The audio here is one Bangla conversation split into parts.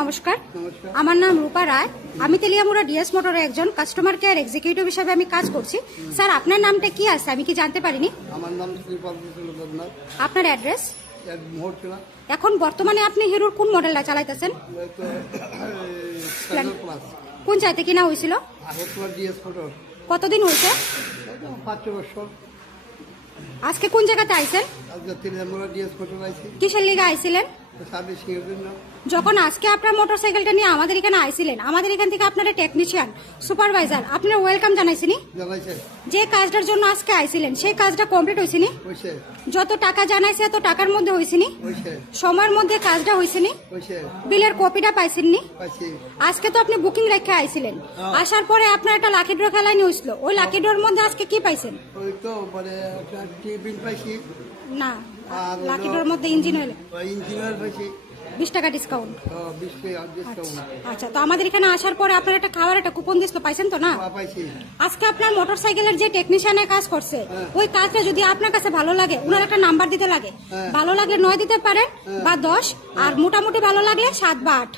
নমস্কার, আমার নাম রূপা রায়। আমি তেলিয়ামুড়া ডিএস মোটরে একজন কাস্টমার কেয়ার এক্সিকিউটিভ হিসেবে আমি কাজ করছি। স্যার, আপনার নামটা কি আছে আমি কি জানতে পারিনি? আমার নাম শ্রীপাদ দেবনাথ। আপনার অ্যাড্রেস? মোহরটিলা। এখন বর্তমানে আপনি হিরোর কোন মডেলটা চালাইতেছেন? কোন চাইতে কিনা হয়েছিল? DS motor. কতদিন হয়েছে? 5 বছর। আজকে কোন জায়গাতে আইছেন? আজকে তেলিয়ামুড়া ডিএস মোটর আইছি। কিসের লিগে আইছিলেন? সার্ভিসিং এর জন্য। যখন আজকে আপনার মোটরসাইকেলটা নিয়ে আমাদের এখানে আইছিলেন, আমাদের এখান থেকে আপনারা টেকনিশিয়ান সুপারভাইজার আপনারা ওয়েলকাম জানাইছিনি? জানাইছে। যে কাজটার জন্য আজকে আইছিলেন সেই কাজটা কমপ্লিট হয়েছিনি? হইছে। যত টাকা জানাইছে এত টাকার মধ্যে হয়েছিনি? হইছে। সময়ের মধ্যে কাজটা হয়েছিনি? হইছে। বিলের কপিটা পাইছেননি? পাইছি। আজকে তো আপনি বুকিং রেখে আইছিলেন, আসার পরে আপনার একটা লাকি ড্র খেলায় নিয়ে হয়েছিল, ওই লাকি ড্রর মধ্যে আজকে কি পাইছেন? ওই তো মানে একটা টিফিন পাইছি। না, আর লাকি ড্রর মধ্যে ইঞ্জিন অয়েল ইঞ্জিনিয়ার পাইছি। 20 টাকা ডিসকাউন্ট। 20 টাকা ডিসকাউন্ট। আচ্ছা, তো আমাদের এখানে আসার পরে আপনার একটা খাওয়ার একটা কুপন দিছিল, পাইছেন তো? না পাইছি। আজকে আপনার মোটরসাইকেলের যে টেকনিশিয়ানের কাজ করছে ওই কাজটা যদি আপনার কাছে ভালো লাগে, উনার একটা নাম্বার দিতে লাগে। ভালো লাগলে 9 দিতে পারেন বা 10, আর মোটামুটি ভালো লাগলে 7 বা 8।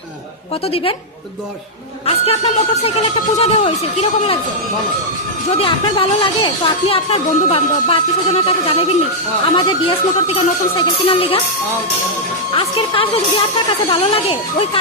কত দিবেন? 10। আজকে আপনার মোটরসাইকেল একটা পূজা দেওয়া হয়েছে, কিরকম লাগছে? যদি আপনার ভালো লাগে তো আপনি আপনার বন্ধু বান্ধব বা আত্মীয় স্বজনের কাছে জানাবেননি আমাদের ডিএস মোটর থেকে নতুন সাইকেল কেনার লিগা। আজকের কাজটা যদি আপনার কাছে ভালো লাগে ওই